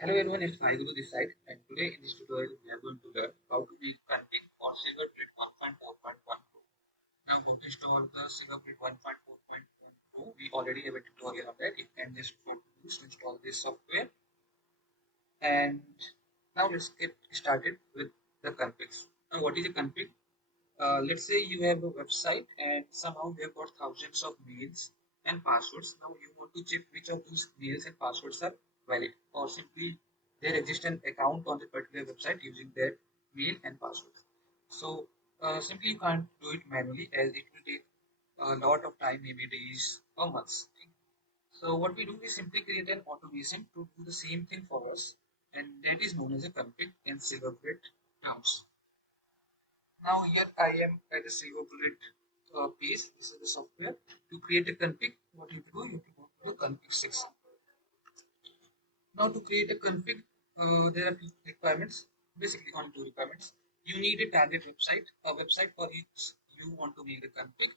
Hello everyone, it's pyGuru this side, and today in this tutorial we are going to learn how to make config for SilverBullet 1.4.1 Pro. Now go to install the SilverBullet 1.4.1 Pro. We already have a tutorial on that. You can just go to install this software, and now let's get started with the configs. Now what is a config? Let's say you have a website and somehow you have got thousands of mails and passwords. Now you want to check which of those mails and passwords are valid, or simply there exists an account on the particular website using their mail and password. So simply you can't do it manually as it will take a lot of time, maybe days or months. So what we do is simply create an automation to do the same thing for us, and that is known as a config in Silverblade terms. Now here I am at the SilverBullet page. This is the software. To create a config, what you have to do, you have to go to the config section. Now to create a config, there are two requirements, basically only two requirements. You need a target website, a website for which you want to make a config,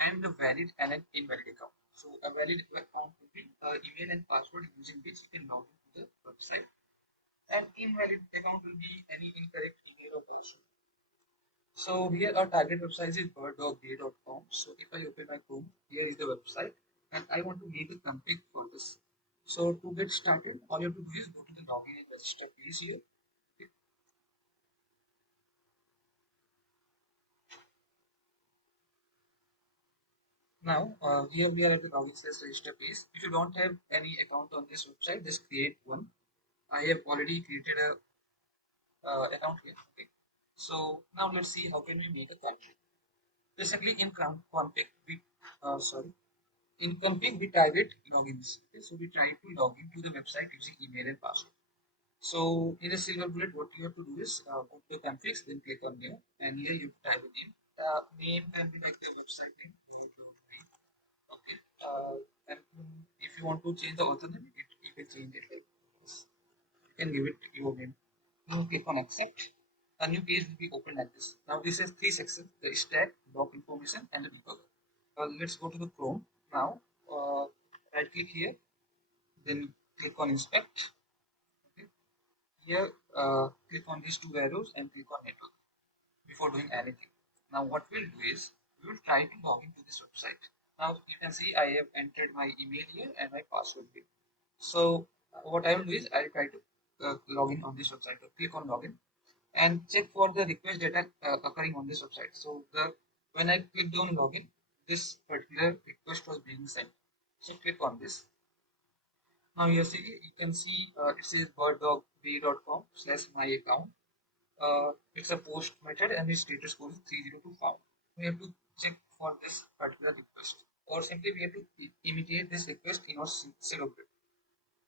and a valid and an invalid account. So a valid account would be email and password using which you can log into the website. An invalid account will be any incorrect email or password. So here our target website is birddogday.com. So if I open my Chrome, here is the website, and I want to make a config for this. So to get started, all you have to do is go to the login and register page here. Okay. Now here we are at the login slash register page. If you don't have any account on this website, just create one. I have already created a account here. Okay. So now let's see how can we make a config. Basically in config, we sorry. In config, we target logins. Okay, so we try to log into the website using email and password. So in a SilverBullet, what you have to do is go to the configs, then click on new, and here you type it in. Name can be like the website name. Okay. And if you want to change the author name, you can change it like this. You can give it your name. Now click on accept. A new page will be opened like this. Now this has three sections: the stack, block information, and the debugger. Let's go to the Chrome now. Right click here, then click on inspect. Okay. Here, click on these two arrows and click on network before doing anything. Now what we'll do is we will try to log into this website. Now you can see I have entered my email here and my password here. So what I will do is I'll try to log in on this website. So click on login and check for the request data occurring on this website. So the when I clicked on login, this particular request was being sent. So click on this. Now you can see it says birddogday.com slash my account. It's a post method and its status code is 302 found. We have to check for this particular request, or simply we have to imitate this request in our Silverblade.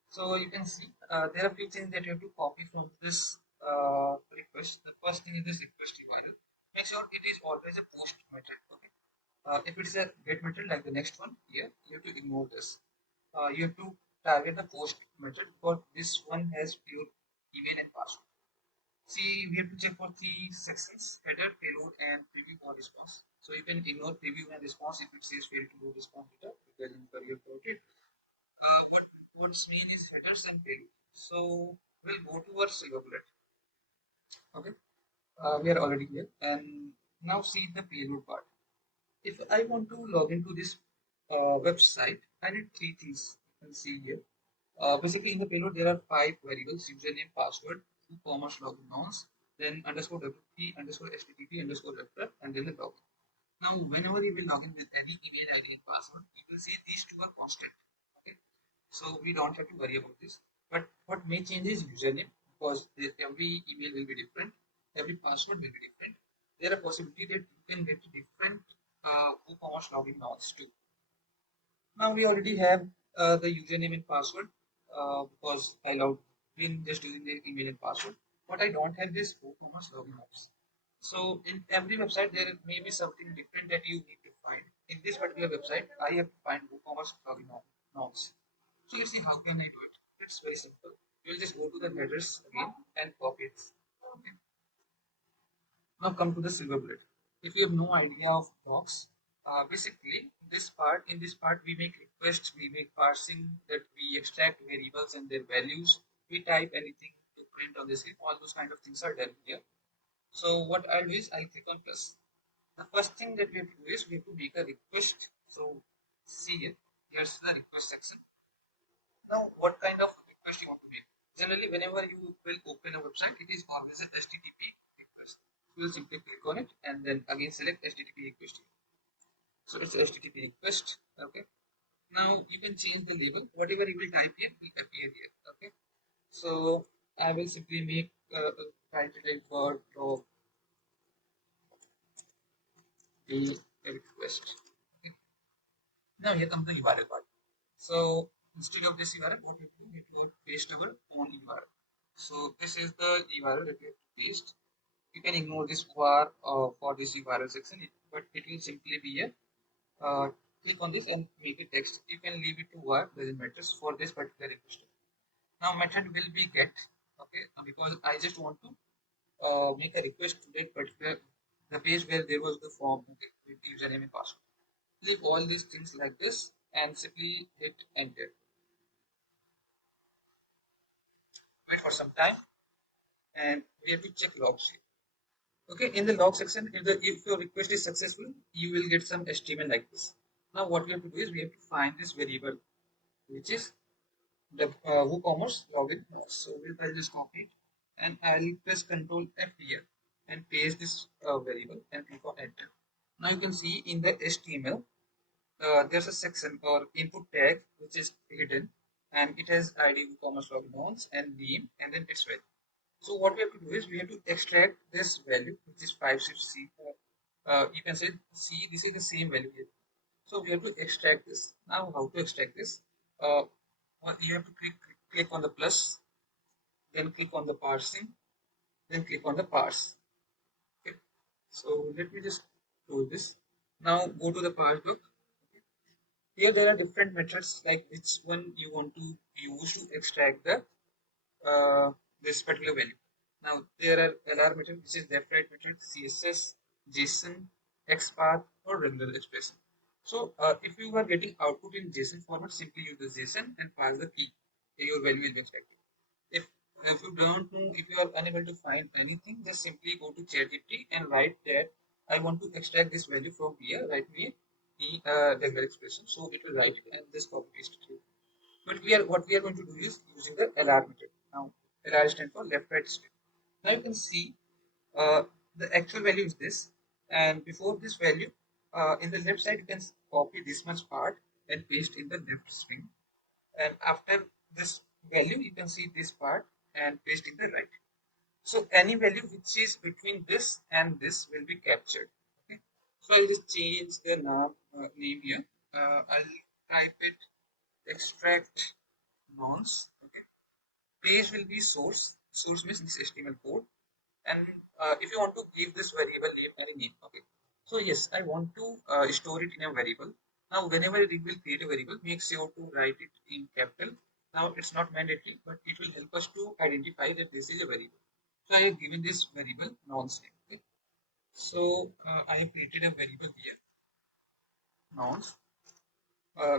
So you can see there are few things that you have to copy from this request. The first thing is this request URL. Make sure it is always a post method. Okay. If it is a get method like the next one here, you have to ignore this. You have to target the post method because this one has your email and password. See, we have to check for three sections: header, payload, and preview or response. So you can ignore preview and response if it says fail to load response data because in career portal. What's mean is headers and payload. So we'll go to our SilverBullet. Okay, we are already here, and now see the payload part. If I want to log into this website, I need three things. You can see here. Basically, in the payload, there are five variables: username, password, two commas login nonce, then underscore wp underscore http underscore refer, and then the login. Now, whenever you will log in with any email ID and password, you will see these two are constant. Okay, so we don't have to worry about this. But what may change is username because every email will be different, every password will be different. There are possibility that you can get different WooCommerce login nonce too. Now we already have the username and password because I logged in just using the email and password. What I don't have is WooCommerce login apps. So in every website there may be something different that you need to find. In this particular website, I have to find WooCommerce login nonce. So you see how can I do it? It's very simple. You'll just go to the headers again and copy it. Okay. Now come to the SilverBullet. If you have no idea of box, basically in this part we make requests, we make parsing, that we extract variables and their values, we type anything to print on the screen, all those kind of things are done here. So what I'll do is I'll click on plus. The first thing that we have to do is we have to make a request. So see it, here's the request section. Now what kind of request you want to make? Generally, whenever you will open a website, it is always an HTTP request. You will simply click on it and then again select HTTP request. So it's HTTP request. Okay. Now you can change the label. Whatever you will type here will appear here. Okay. So I will simply make a title for the request. Okay. Now here comes the URL part. So instead of this URL, what we do, we have to paste our own URL. So this is the URL that we have to paste. You can ignore this bar for this URL section, but it will simply be a click on this and make it text. You can leave it to var, doesn't matter for this particular request. Now method will be get, okay, because I just want to make a request to that particular the page where there was the form, okay, with username and password. Leave all these things like this and simply hit enter. Wait for some time and we have to check logs here. Okay, in the log section, if your request is successful, you will get some HTML like this. Now what we have to do is we have to find this variable, which is the WooCommerce login. So I'll just copy it and I'll press Ctrl F here and paste this variable and click on enter. Now you can see in the HTML, there's a section or input tag which is hidden and it has ID WooCommerce login nonce and name and then its value. So what we have to do is we have to extract this value, which is 56C. You can say C, this is the same value here. So we have to extract this. Now how to extract this? You have to click on the plus, then click on the parsing, then click on the parse. Okay. So let me just close this. Now go to the parse book. Okay. Here there are different methods like which one you want to use to extract the this particular value. Now there are LR method, which is left right method, CSS, JSON, XPath, or regular expression. So if you are getting output in JSON format, simply use the JSON and pass the key. Your value will be extracted. If you don't know, if you are unable to find anything, just simply go to ChatGPT and write that I want to extract this value from here. Write me the regular expression, so it will write it and just copy paste it here. But what we are going to do is using the LR method. Now LR stands for left right string. Now you can see uh, the actual value is this, and before this value, in the left side you can copy this much part and paste in the left string, and after this value you can see this part and paste in the right. So any value which is between this and this will be captured. Okay. So I'll just change the name here. I'll type it extract nonce. Okay. Page will be source. Source means this HTML code. And if you want to give this variable name any name, okay. So yes, I want to store it in a variable. Now whenever you will create a variable, make sure to write it in capital. Now it's not mandatory, but it will help us to identify that this is a variable. So I have given this variable nonce name. Okay. So I have created a variable here, nonce.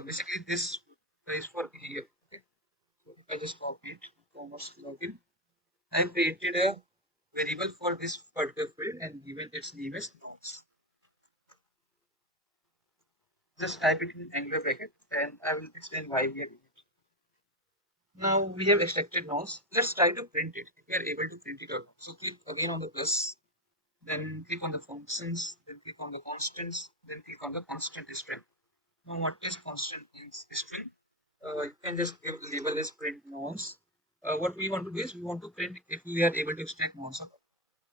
Basically this is for here. Okay. So if I just copy it, commerce login. I created a variable for this particular field and given its name as nonce. Just type it in angular bracket and I will explain why we are doing it. Now we have extracted nonce. Let's try to print it if we are able to print it or not. So click again on the plus, then click on the functions, then click on the constants, then click on the constant string. Now what is constant in string? You can just give label as print nonce. What we want to do is we want to print if we are able to extract nonce.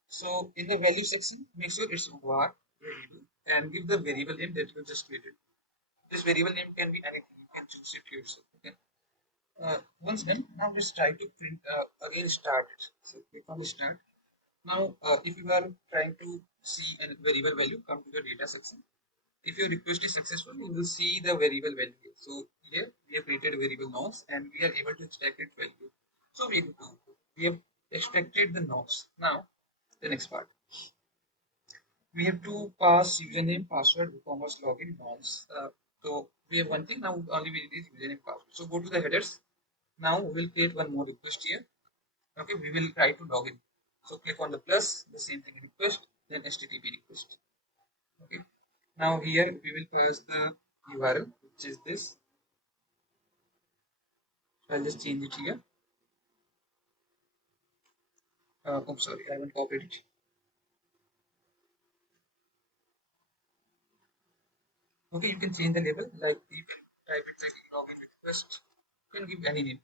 So in the value section, make sure it's var variable and give the variable name that you just created. This variable name can be anything. You can choose it yourself. Okay. Once done, now just try to print again start it. So click on the start. Now, if you are trying to see a variable value, come to the data section. If your request is successful, you will see the variable value. So here we have created a variable nonce and we are able to extract its value. So we have extracted the nonce. Now the next part. We have to pass username, password, WooCommerce login, nonce. So we have one thing now. Only we need is username, password. So go to the headers Now we will create one more request here. Okay, we will try to log in. So click on the plus, the same thing request, then HTTP request. Okay. Now here we will pass the URL, which is this. I'll just change it here. Oh, sorry, I haven't copied it. Okay, you can change the label, like you can type it like login request. You can give any name.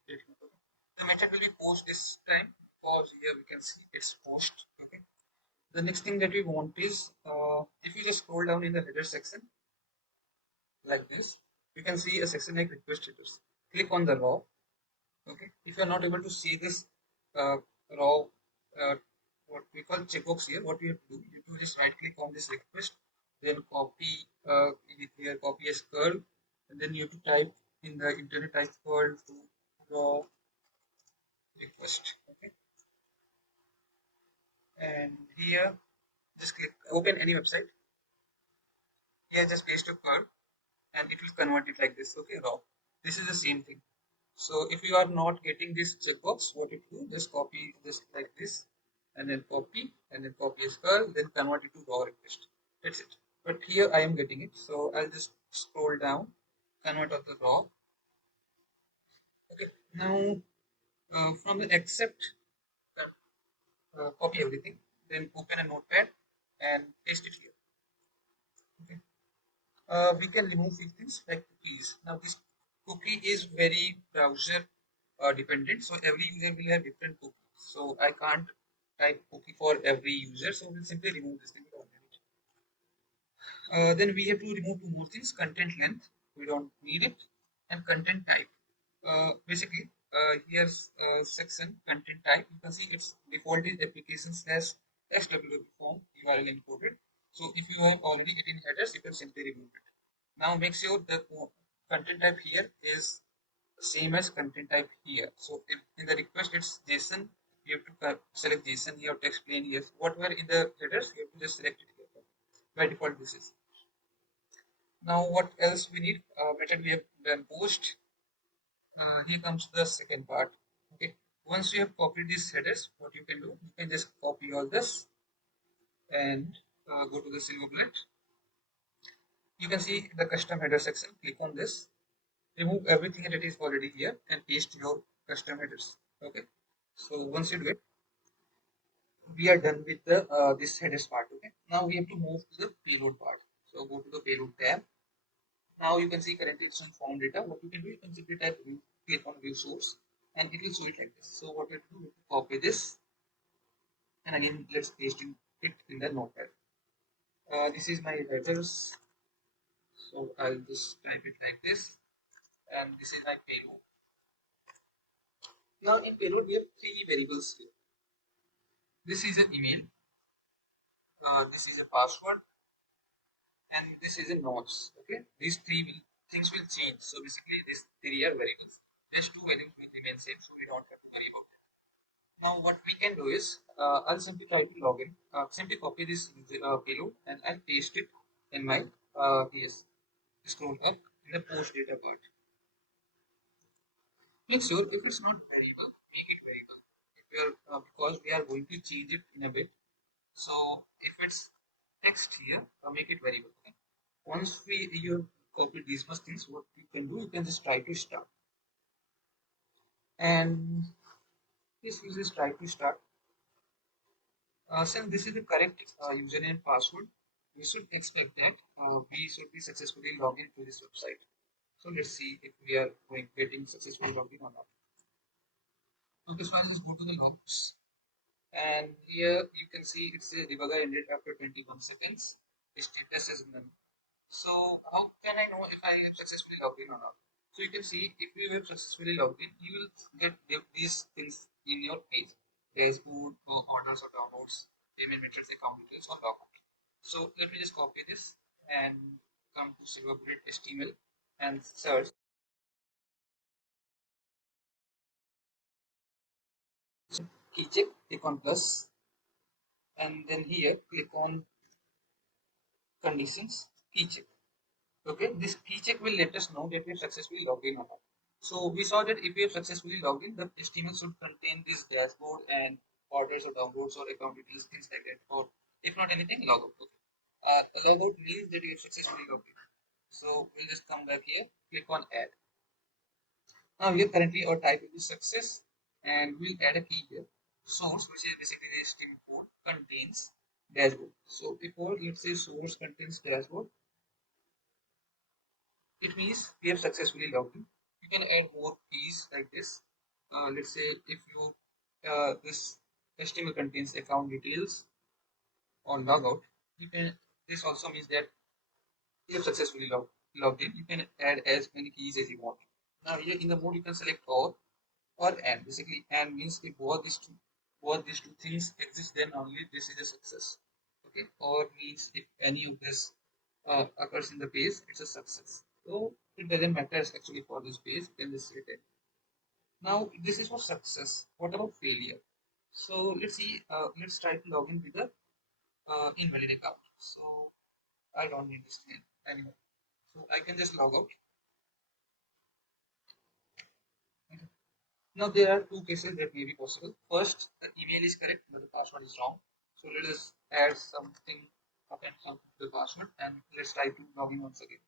The method will be post this time because here we can see it's post. Okay. The next thing that we want is if you just scroll down in the header section like this, you can see a section like request headers. Click on the raw. Okay. If you are not able to see this uh, raw, what we call checkbox here, what you have to do, you have to just right click on this request, then copy here, copy as curl, and then you have to type in the internet type curl to raw request. Okay. And here just click open any website. Here just paste your curl and it will convert it like this. Okay, raw. This is the same thing. So if you are not getting this checkbox, what you do, just copy this like this, and then copy as curl, then convert it to raw request. That's it. But here I am getting it, so I'll just scroll down, convert of the raw. Okay. Now from the accept, copy everything, then open a notepad and paste it here. Okay. We can remove these things like cookies. Now this cookie is very browser dependent, so every user will have different cookies. So I can't type cookie for every user, so we'll simply remove this thing. Then we have to remove two more things: content length, we don't need it, and content type. Basically, here's section content type. You can see its default is application slash SWW form URL encoded. So if you have already 18 headers, you can simply remove it. Now make sure the content type here is same as content type here. So if in the request it's JSON, you have to select JSON. You have to explain yes. Whatever in the headers, you have to just select it here. By default, this is. Now what else we need? Method we have done post. Here comes the second part. Okay. Once you have copied these headers, what you can do, you can just copy all this and go to the SilverBullet. You can see the custom header section. Click on this, remove everything that is already here and paste your custom headers. Okay. So once you do it, we are done with the this headers part. Okay. Now we have to move to the payload part. So go to the payload tab. Now you can see currently it's on form data. What you can do, you can simply type view, click on view source, and it will show it like this. So what we have to do, we have to copy this, and again let's paste it in the notepad. This is my headers. So I'll just type it like this, and this is my payload. Now in payload we have three variables here. This is an email, this is a password, and this is a notes. Okay, these things will change. So basically, these three are variables. These two variables will remain same, so we don't have to worry about it. Now what we can do is, I'll simply try to log in. Simply copy this payload and I'll paste it in my yes. Scroll up in the post data part. Make sure if it's not variable, make it variable. If we are because we are going to change it in a bit. So if it's text here, make it variable. Okay? Once you copy these much things, what you can do, you can just try to start. And this is just try to start. Since this is the correct username and password, we should expect that we should be successfully logged into this website. So let's see if we are getting successfully logged in or not. Okay, so I'll just go to the logs. And here you can see it says debugger ended after 21 seconds. The status is none. So how can I know if I have successfully logged in or not? So you can see if you have successfully logged in, you will get these things in your page. Dashboard, orders or downloads, payment methods, account details or logout. So let me just copy this and come to SilverBullet HTML and search key check, click on plus, and then here click on conditions key check. Okay, this key check will let us know that we have successfully logged in or not. So we saw that if we have successfully logged in, the HTML should contain this dashboard and orders or downloads or account details, things like that. Or if not anything, logout. Okay. Logout means that you have successfully logged in. So we'll just come back here, click on add. Now here currently our type is success, and we'll add a key here. Source, which is basically the HTML code, contains dashboard. So if our let's say source contains dashboard, it means we have successfully logged in. You can add more keys like this. Let's say if you this HTML contains account details or logout, you can. This also means that you have successfully logged in. You can add as many keys as you want. Now here in the mode you can select or and. Basically, and means if both these two things exist, then only this is a success. Okay, or means if any of this occurs in the page, it's a success. So it doesn't matter actually for this page. You can just set it. Now this is for success. What about failure? So let's see. Let's try to log in with the invalid account. So I don't need this thing anymore. So I can just log out. Okay. Now there are two cases that may be possible. First, the email is correct, but the password is wrong. So let us add something append something to the password and let's try to log in once again.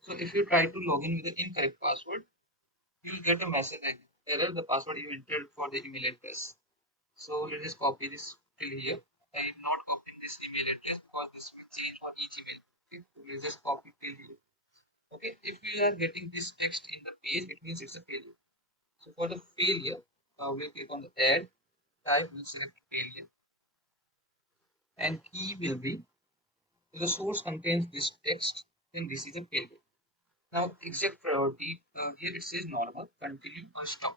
So if you try to log in with the incorrect password, you'll get a message like error, the password you entered for the email address. So let us copy this till here. I am not copying this email address because this will change for each email. Okay, so let's just copy till here. Okay, if we are getting this text in the page, it means it's a failure. So for the failure, we'll click on the add type, we'll select failure, and key will be if the source contains this text, then this is a failure. Now exact priority, here it says normal, continue or stop.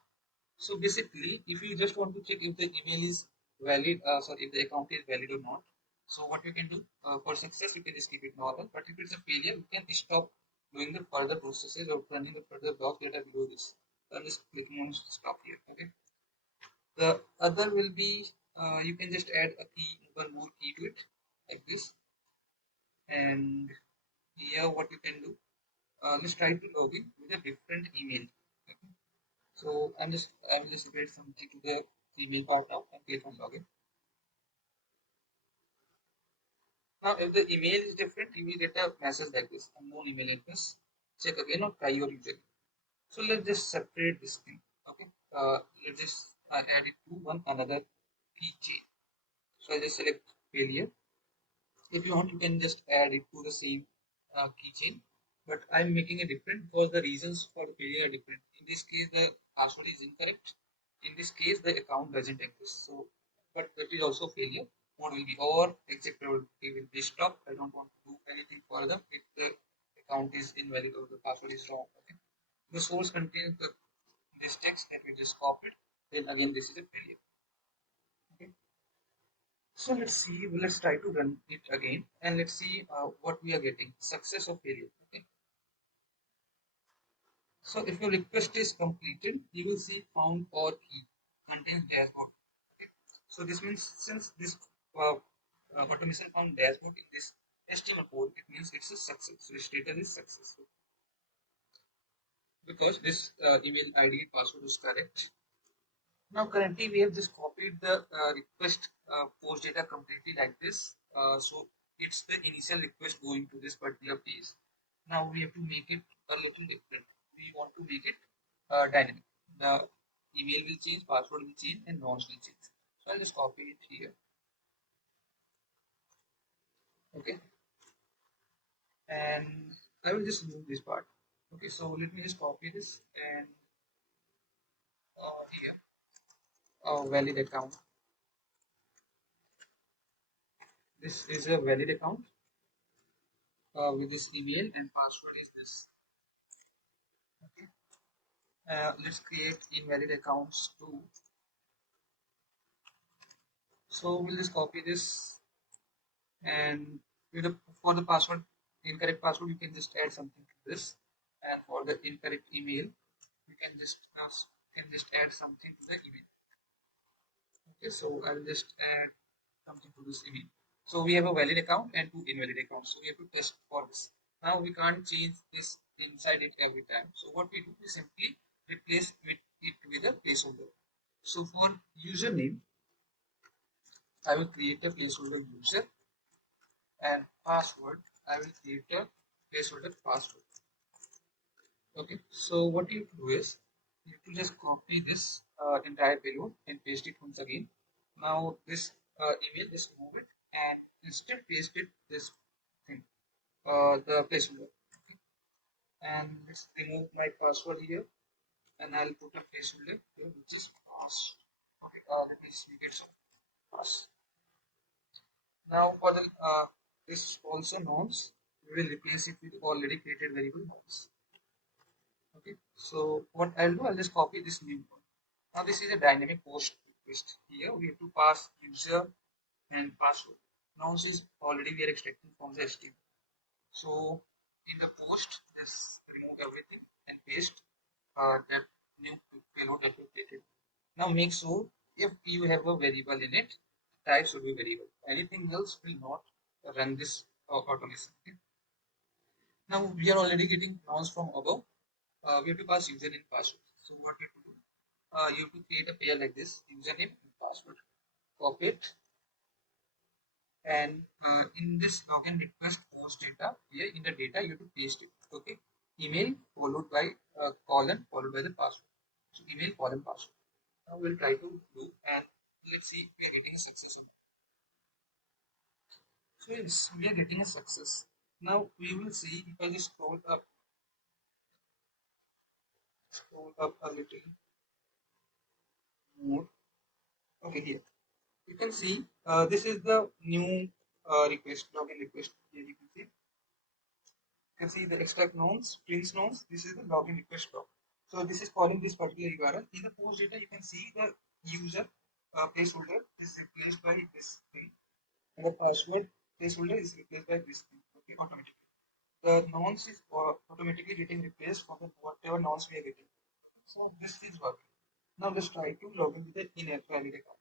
So basically, if you just want to check if the email is valid, sorry, if the account is valid or not. So what you can do for success, you can just keep it normal. But if it's a failure, you can stop doing the further processes or running the further blocks that are below this. So I'm just clicking on stop here. Okay. The other will be you can just add a key, one more key to it, like this. And here, what you can do, let's try to log in with a different email. Okay. So I will just create something to the email part now and click on login. Now if the email is different, you will get a message like this, unknown email address. Check again or try your user. So let's just separate this thing. Okay. Let's just add it to one another keychain. So I just select failure. If you want, you can just add it to the same keychain. But I'm making it different because the reasons for the failure are different. In this case, the password is incorrect. In this case, the account doesn't exist. So, but that is also failure. Mode will be or exit will be stopped. I don't want to do anything further if the account is invalid or the password is wrong. Okay. The source contains this text that we just copied. Then again, this is a failure. Okay. So let's see, let's try to run it again and let's see what we are getting, success or failure. Okay. So if your request is completed, you will see found or key contains dashboard. Okay. So this means since this uh, automation found dashboard in this HTML code, it means it's a success. So the status is successful because this email ID password is correct. Now currently we have just copied the request post data completely like this. So it's the initial request going to this particular page. Now we have to make it a little different. We want to make it dynamic. The email will change, password will change, and nonce will change. So I'll just copy it here. Okay, and I will just remove this part. Okay, so let me just copy this and here valid account. This is a valid account with this email and password is this. Okay. Let's create invalid accounts too. So we'll just copy this and with for the password, incorrect password, you can just add something to this, and for the incorrect email, you can just add something to the email. Okay, so I'll just add something to this email. So we have a valid account and two invalid accounts. So we have to test for this. Now we can't change this inside it every time. So what we do is simply replace it with a placeholder. So for username, I will create a placeholder user, and password, I will create a placeholder password. Okay, so what you do is you have to just copy this entire payload and paste it once again. Now this email, just move it and instead paste it this thing, the placeholder. Okay. And let's remove my password here, and I'll put a placeholder here which is pass. Okay, let me make it so pass. Now for the this also nonce, we will replace it with already created variable nonce. Okay, so what I'll do, I'll just copy this new one. Now this is a dynamic post request. Here we have to pass user and password. Now this is already we are extracting from the HTML. So in the post, just remove everything and paste that new payload that we created. Now make sure if you have a variable in it, type should be variable. Anything else will not run this automation. Okay? Now we are already getting nonce from above. We have to pass username and password. So what we have to do? You have to create a pair like this, username and password. Copy it, and in this login request post data, here in the data you have to paste it. Okay, email followed by colon followed by the password. So email colon password. Now we'll try to do, and let's see if we are getting a success or not. So yes, we are getting a success. Now we will see if I just scroll up a little more. Okay, here you can see this is the new request, login request. Here you can see the extract nonce, prints nonce. This is the login request block. So this is calling this particular URL. In the post data, you can see the user placeholder is replaced by this thing, and the password placeholder is replaced by this thing. Okay, automatically. The nonce is automatically getting replaced for the whatever nonce we are getting. So this is working. Now let's try to log in with the invalid account.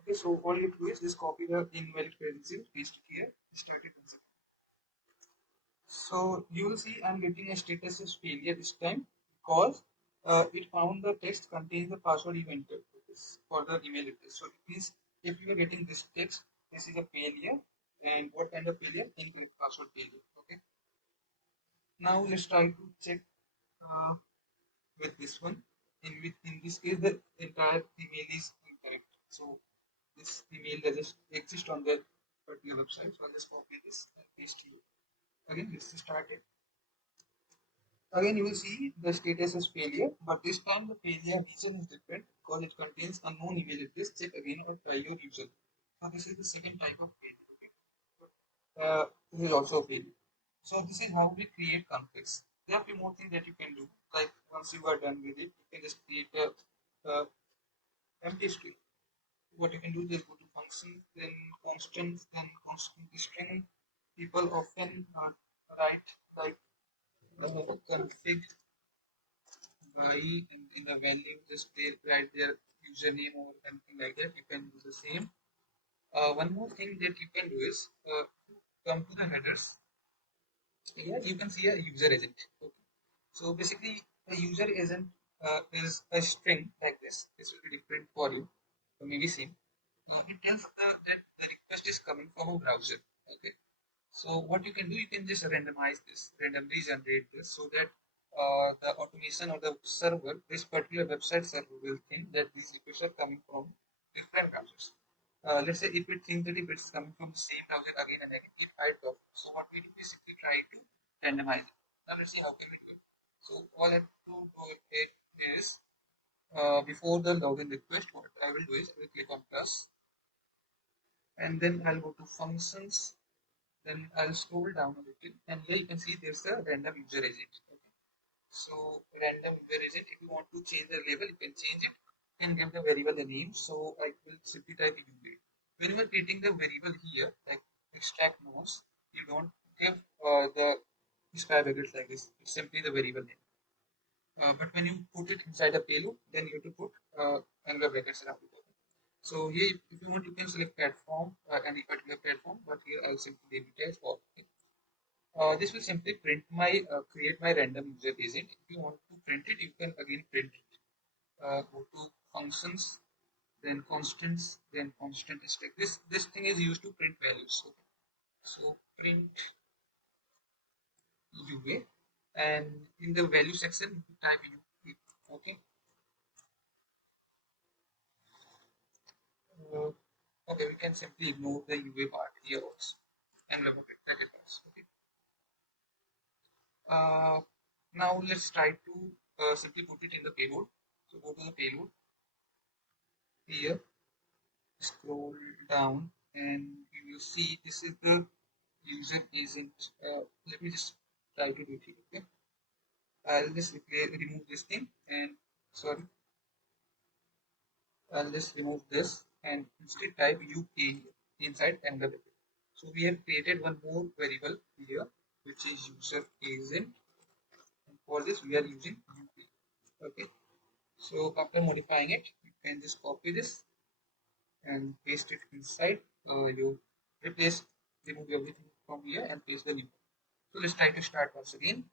Okay, so all you have to do is just copy the invalid credentials, paste it here, start it once again. So you will see I'm getting a status as failure this time because it found the text contains the password you entered for the email address. So it means if you are getting this text, this is a failure. And what kind of failure? Incorrect password failure. Okay. Now let's try to check uh, with this one. In this case, the entire email is incorrect. So this email doesn't exist on the particular website. So I'll just copy this and paste here. Again, let's start it. Again, you will see the status as failure, but this time the failure reason is different because it contains unknown email address. Check again or try your user. So this is the second type of failure. Okay, this is also a failure. So this is how we create conflicts. There are few more things that you can do. Like once you are done with it, you can just create a empty string. What you can do is go to function, then constants, then constant string. People often write like config by in the value, just write their username or something like that. You can do the same. One more thing that you can do is come to the headers. Here you can see a user agent. Okay. So basically, a user agent is a string like this. This will be different for you, or maybe same. It tells that the request is coming from a browser. Okay. So what you can do, you can just randomize this, randomly generate this, so that the automation or the server, this particular website server will think that these requests are coming from different browsers. Let's say if it thinks that if it's coming from the same browser again and again, it might go. So what we do is simply try to randomize it. Now let's see how can we do it. So all I have to do it is before the login request, what I will do is I will click on plus, and then I'll go to functions. Then I'll scroll down a little, and here you can see there's a random user agent. Okay. So random user agent, if you want to change the label, you can change it. You can give the variable a name. So I will simply type UA. When you are creating the variable here, like extract nonce, you don't give the square brackets like this. It's simply the variable name. But when you put it inside a payload, then you have to put another brackets around it. So here, if you want, you can select platform, any particular platform, but here I'll simply leave it as all. Okay. This will simply print my create my random user agent. If you want to print it, you can again print it. Go to functions, then constants, then constant string. This thing is used to print values. Okay. So print UA, and in the value section you type UA. Okay. Uh, okay, we can simply ignore the UA part here also and remove it. That is nice. Okay. Uh, Now let's try to simply put it in the payload. So go to the payload here, scroll down, and you will see this is the user agent. Let me just try to do it here. Okay. I'll just remove this thing and sorry, I'll just remove this and instead type UA inside another variable. So we have created one more variable here, which is user agent. And for this, we are using UA. Okay. So after modifying it, you can just copy this and paste it inside. You replace, remove everything from here and paste the new. So let's try to start once again.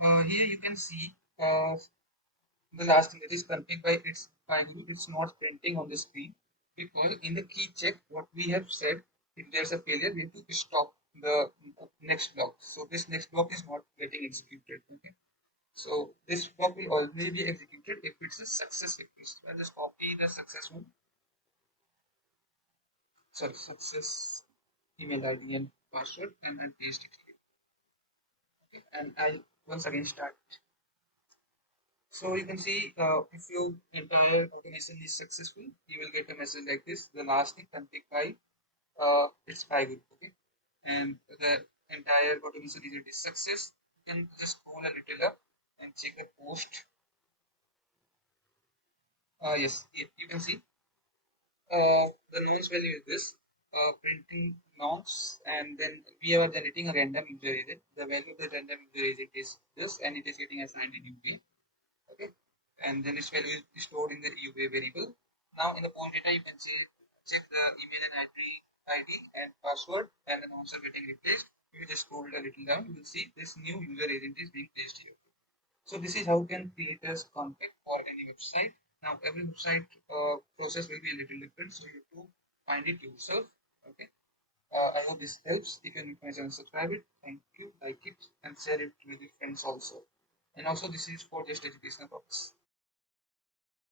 Here you can see the last thing that is config by its finally it's not printing on the screen because in the key check what we have said, if there's a failure we have to stop the next block. So this next block is not getting executed. Okay. So this block will only be executed if it's a success request. I'll just copy the success one. Sorry, success email ID and password and then paste it here. Okay. And I once again start. So you can see if your entire automation is successful, you will get a message like this. The last thing config by it's pyGuru. Okay. And the entire automation is a success. You can just scroll a little up and check the post. Yes, you can see the nonce value is this, printing nonce, and then we are generating a random user agent. The value of the random user agent is this, and it is getting assigned in UA. Okay, and then its value is stored in the UA variable. Now in the post data, you can check the email and ID and password, and the nonce are getting replaced. If you just scroll a little down, you will see this new user agent is being placed here. So this is how you can create a config for any website. Now every website process will be a little different, so you have to find it yourself. Okay. I hope this helps. If you're new to my channel, subscribe it. Thank you, like it, and share it with your friends also. And also, this is for just educational purpose.